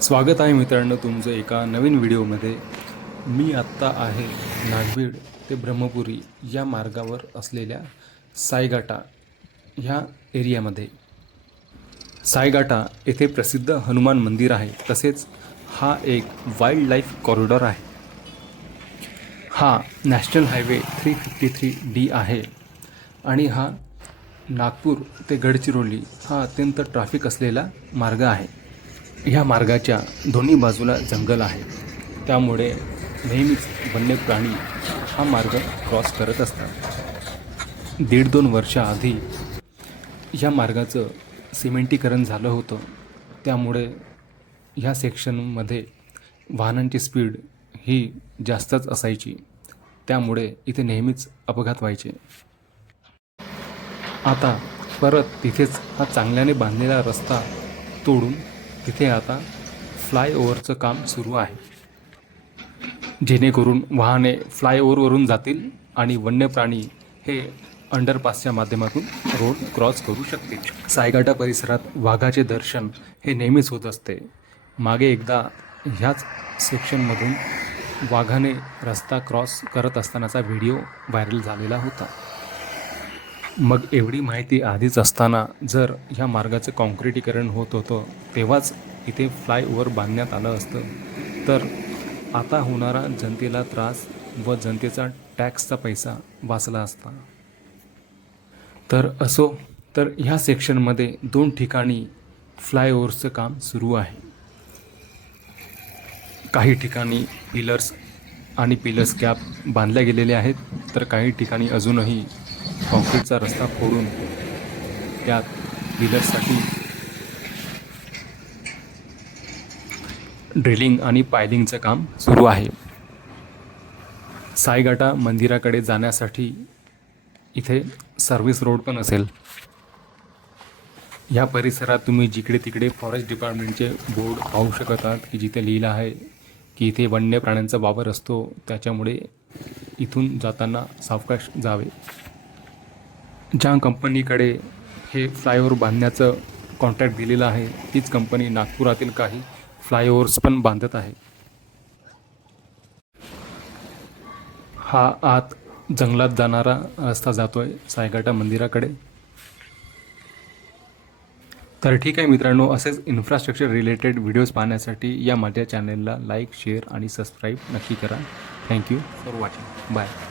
स्वागत आहे मित्रांनो तुमचं एका नवीन व्हिडिओमध्ये। मी आत्ता आहे नागभीड ते ब्रह्मपुरी या मार्गावर असलेल्या सायगाटा ह्या एरियामध्ये। सायगाटा येथे प्रसिद्ध हनुमान मंदिर आहे, तसेच हा एक वाईल्ड लाईफ कॉरिडॉर आहे। हा नॅशनल हायवे 353D आहे आणि हा नागपूर ते गडचिरोली हा अत्यंत ट्रॅफिक असलेला मार्ग आहे। ह्या मार्गाच्या दोन्ही बाजूला जंगल आहे, त्यामुळे नेहमीच वन्य प्राणी हा मार्ग क्रॉस करत असतात। 1.5-2 वर्षाआधी ह्या मार्गाचं सिमेंटीकरण झालं होतं, त्यामुळे ह्या सेक्शनमध्ये वाहनांची स्पीड ही जास्तच असायची, त्यामुळे इथे नेहमीच अपघात व्हायचे। आता परत तिथेच हा चांगल्याने बांधलेला रस्ता तोडून तिथे आता फ्लायओव्हरचं काम सुरू आहे, जेणेकरून वाहने फ्लायओव्हरवरून जातील आणि वन्य प्राणी हे अंडरपासच्या माध्यमातून रोड क्रॉस करू शकतील। सायगाटा परिसरात वाघाचे दर्शन हे नेहमीच होत असते। मागे एकदा ह्याच सेक्शनमधून वाघाने रस्ता क्रॉस करत असतानाचा व्हिडिओ व्हायरल झालेला होता। मग एवढी माहिती आधीच असताना जर ह्या मार्गाचं काँक्रिटीकरण होत होतं तेव्हाच इथे फ्लायओव्हर बांधण्यात आलं असतं, तर आता होणारा जनतेला त्रास व जनतेचा टॅक्सचा पैसा वाचला असता। तर असो, तर ह्या सेक्शनमध्ये 2 ठिकाणी फ्लायओव्हरचं काम सुरू आहे। काही ठिकाणी पिलर्स गॅप बांधल्या गेलेले आहेत, तर काही ठिकाणी अजूनही कॉन्क्रीटचा रस्ता फोडून त्यात पिलर्ससाठी ड्रिलिंग आणि पायलिंगचं काम सुरू आहे। सायगाटा मंदिराकडे जाण्यासाठी इथे सर्व्हिस रोड पण असेल। या परिसरात तुम्ही जिकडे तिकडे फॉरेस्ट डिपार्टमेंटचे बोर्ड पाहू शकत आहात, की जिथे लिहिलं आहे की इथे वन्य प्राण्यांचा वावर असतो, त्याच्यामुळे इथून जाताना सावकाश जावे। ज्या कंपनीकडे हे फ्लायओव्हर बांधण्याचं कॉन्ट्रॅक्ट दिलेलं आहे, तीच कंपनी नागपुरातील काही फ्लायओव्हर्स पण बांधत आहे। हा आत जंगलात जाणारा रस्ता जातोय सायगाटा मंदिराकडे। तर ठीक आहे मित्रांनो, असेच इन्फ्रास्ट्रक्चर रिलेटेड व्हिडिओज पाहण्यासाठी या माझ्या चॅनलला लाईक, शेअर आणि सबस्क्राईब नक्की करा। Thank you for watching. बाय।